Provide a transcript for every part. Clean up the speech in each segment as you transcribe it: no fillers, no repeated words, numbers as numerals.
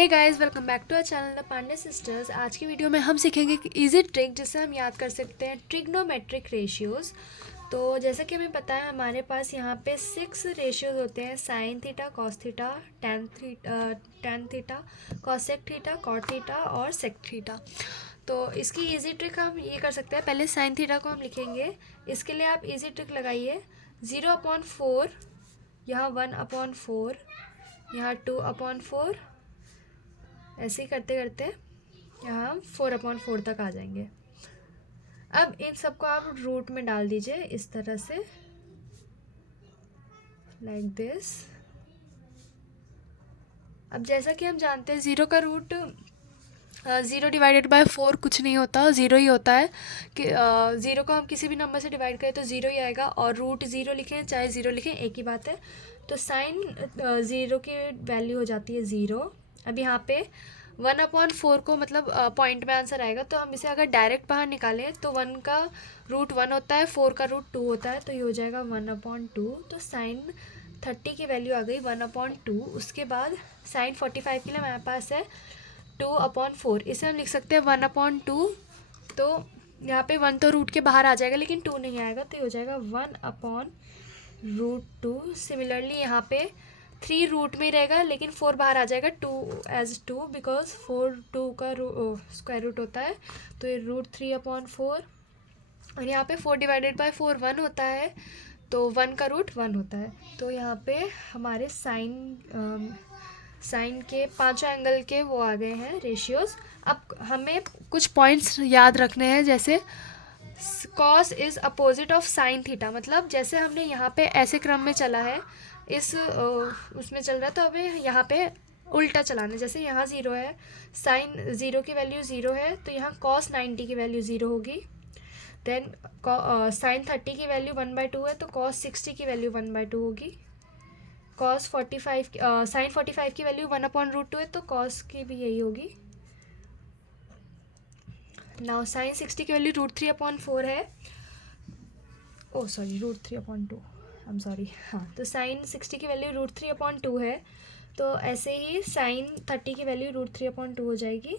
Hey guys, welcome back to our channel the Pandey sisters. आज की video में हम सीखेंगे एक इजी ट्रिक जिससे हम याद कर सकते हैं ट्रिग्नोमेट्रिक रेशियोज़। तो जैसा कि हमें पता है हमारे पास यहाँ पे 6 रेशियोज़ होते हैं: sine theta, cos theta, tan theta, cosec theta, cot theta और सेक थीटा। तो इसकी इजी ट्रिक हम ये कर सकते हैं। पहले साइन थीटा को हम लिखेंगे। इसके लिए आप इजी ट्रिक लगाइए। 0/4, यहाँ 1/4, यहाँ 2/4, ऐसे ही करते करते यहाँ हम 4/4 तक आ जाएंगे। अब इन सबको आप रूट में डाल दीजिए इस तरह से, लाइक दिस। अब जैसा कि हम जानते हैं ज़ीरो का रूट 0/4 कुछ नहीं होता, ज़ीरो ही होता है। कि ज़ीरो को हम किसी भी नंबर से डिवाइड करें तो ज़ीरो ही आएगा, और रूट ज़ीरो लिखें चाहे ज़ीरो लिखें एक ही बात है। तो साइन ज़ीरो की वैल्यू हो जाती है ज़ीरो। अब यहाँ पे 1/4 को मतलब पॉइंट में आंसर आएगा, तो हम इसे अगर डायरेक्ट बाहर निकालें तो 1 का रूट 1 होता है, 4 का रूट 2 होता है, तो ये हो जाएगा 1/2। तो साइन 30 की वैल्यू आ गई 1/2। उसके बाद साइन 45 के लिए हमारे पास है 2/4। इसे हम लिख सकते हैं 1/2। तो यहाँ पे 1 तो रूट के बाहर आ जाएगा लेकिन 2 नहीं आएगा, तो ये हो जाएगा 1/√2। सिमिलरली यहाँ पे 3 रूट में ही रहेगा लेकिन 4 बाहर आ जाएगा, 2 बिकॉज 4 2 का स्क्वायर रूट होता है, तो ये √3/4। और यहाँ पे 4/4 1 होता है, तो 1 का रूट 1 होता है। तो यहाँ पे हमारे साइन के पांचों एंगल के वो आ गए हैं रेशियोज़। अब हमें कुछ पॉइंट्स याद रखने हैं, जैसे cos is opposite of sine theta. मतलब जैसे हमने यहाँ पे ऐसे क्रम में चला है, इस उसमें चल रहा है, तो हमें यहाँ पे उल्टा चलाना है। जैसे यहाँ ज़ीरो है, साइन ज़ीरो की वैल्यू ज़ीरो है, तो यहाँ कॉस 90 की वैल्यू ज़ीरो होगी। देन साइन 30 की वैल्यू 1/2 है, तो कॉस 60 की वैल्यू 1/2 होगी। कॉस 45 साइन 45 की वैल्यू 1/√2 है, तो कॉस की भी यही होगी। नाउ साइन 60 की वैल्यू √3/4 है। ओ सॉरी, √3/2, आई एम सॉरी। हाँ, तो साइन 60 की वैल्यू √3/2 है, तो ऐसे ही साइन 30 की वैल्यू √3/2 हो जाएगी,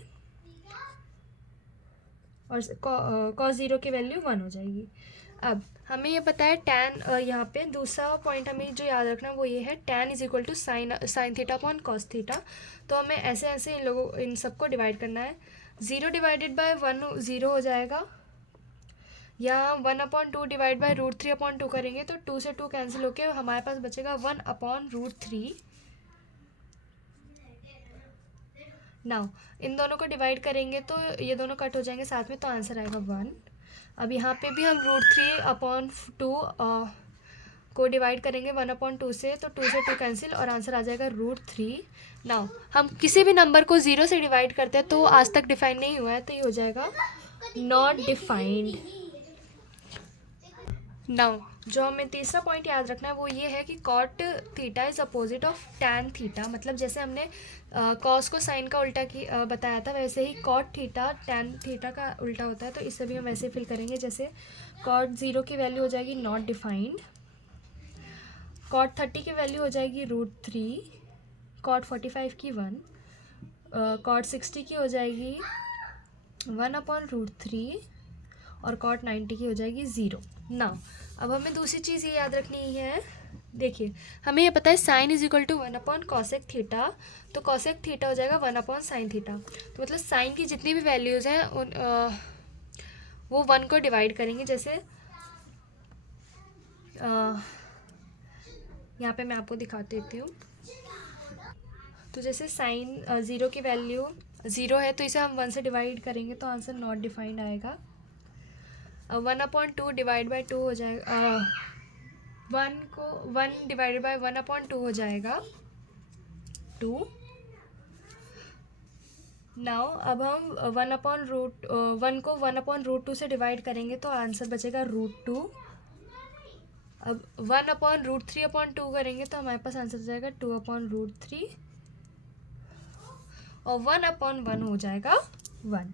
और कॉस ज़ीरो की वैल्यू 1 हो जाएगी। अब हमें ये पता है टैन, यहाँ पे दूसरा पॉइंट हमें जो याद रखना है वो ये है, tan is equal to sine theta upon cos theta. तो हमें ऐसे ऐसे इन सबको डिवाइड करना है। 0/1 ज़ीरो हो जाएगा, या 1/2 डिवाइड बाई √3/2 करेंगे तो 2 से 2 कैंसिल होके हमारे पास बचेगा 1/√3। नाउ इन दोनों को डिवाइड करेंगे तो ये दोनों कट हो जाएंगे साथ में, तो आंसर आएगा 1। अब यहाँ पे भी हम √3/2 को डिवाइड करेंगे 1/2 से, तो 2 से 2 कैंसिल और आंसर आ जाएगा √3। नाउ हम किसी भी नंबर को 0 से डिवाइड करते हैं तो आज तक डिफाइन नहीं हुआ है, तो ये हो जाएगा नॉट डिफाइंड। नाउ जो हमें तीसरा पॉइंट याद रखना है वो ये है कि cot theta is opposite of tan theta. मतलब जैसे हमने कॉस को साइन का उल्टा बताया था, वैसे ही कॉट थीटा टैन थीटा का उल्टा होता है। तो इसे भी हम वैसे फिल करेंगे, जैसे कॉट 0 की वैल्यू हो जाएगी नॉट डिफाइंड, कॉट 30 की वैल्यू हो जाएगी √3, कॉट 45 की 1, कॉट 60 की हो जाएगी 1/√3, और कॉट 90 की हो जाएगी 0। ना अब हमें दूसरी चीज़ ये याद रखनी है। देखिए, हमें ये पता है साइन इज इक्वल टू 1/कॉसेक थीटा, तो कॉसेक थीटा हो जाएगा 1/साइन थीटा। तो मतलब साइन की जितनी भी वैल्यूज़ हैं उन वो 1 को डिवाइड करेंगे। जैसे यहाँ पे मैं आपको दिखा देती हूँ। तो जैसे साइन 0 की वैल्यू 0 है, तो इसे हम 1 से डिवाइड करेंगे तो आंसर नॉट डिफाइंड आएगा। 1/2 डिवाइड बाई 2 हो जाएगा, 1 डिवाइडेड बाई 1/2 हो जाएगा 2। नाउ अब हम 1 को 1/√2 से डिवाइड करेंगे तो आंसर बचेगा √2। अब 1/√3/2 करेंगे तो हमारे पास आंसर जाएगा 2/√3, और 1/1 हो जाएगा 1।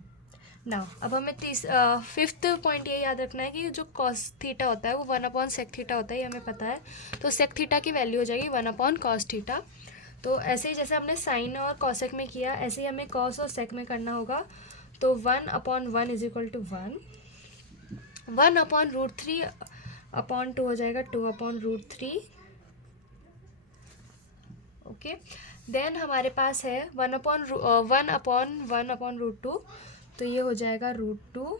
नाउ अब हमें फिफ्थ पॉइंट ये याद रखना है कि जो कॉस थीटा होता है वो 1/सेक थीटा होता है, ये हमें पता है। तो सेक थीटा की वैल्यू हो जाएगी 1/कॉस थीटा। तो ऐसे ही जैसे हमने साइन और कॉसेक में किया, ऐसे ही हमें कॉस और सेक में करना होगा। तो 1/1 इज इक्वल टू 1, 1/√3/2 हो जाएगा 2/√3। ओके, देन हमारे पास है 1/1/1/√2, तो ये हो जाएगा √2।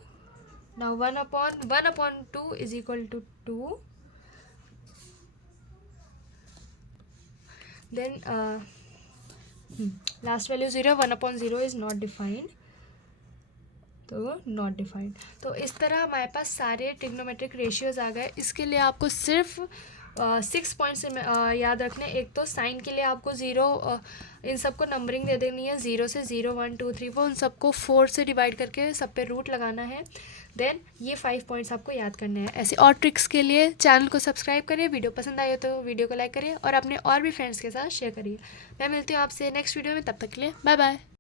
Now 1/1/2 is equal to 2। Then last value 0, 1/0 is not defined, तो नॉट डिफाइंड। तो इस तरह हमारे पास सारे ट्रिग्नोमेट्रिक रेशियोज आ गए। इसके लिए आपको सिर्फ 6 पॉइंट्स याद रखने। एक तो साइन के लिए आपको 0, इन सबको नंबरिंग दे देनी है 0 से 0, 1 2 3 4, उन सबको 4 से डिवाइड करके सब पे रूट लगाना है। देन ये 5 पॉइंट्स आपको याद करने हैं। ऐसे और ट्रिक्स के लिए चैनल को सब्सक्राइब करिए, वीडियो पसंद आई हो तो वीडियो को लाइक करिए और अपने और भी फ्रेंड्स के साथ शेयर करिए। मैं मिलती हूँ आपसे नेक्स्ट वीडियो में, तब तक के लिए बाय बाय।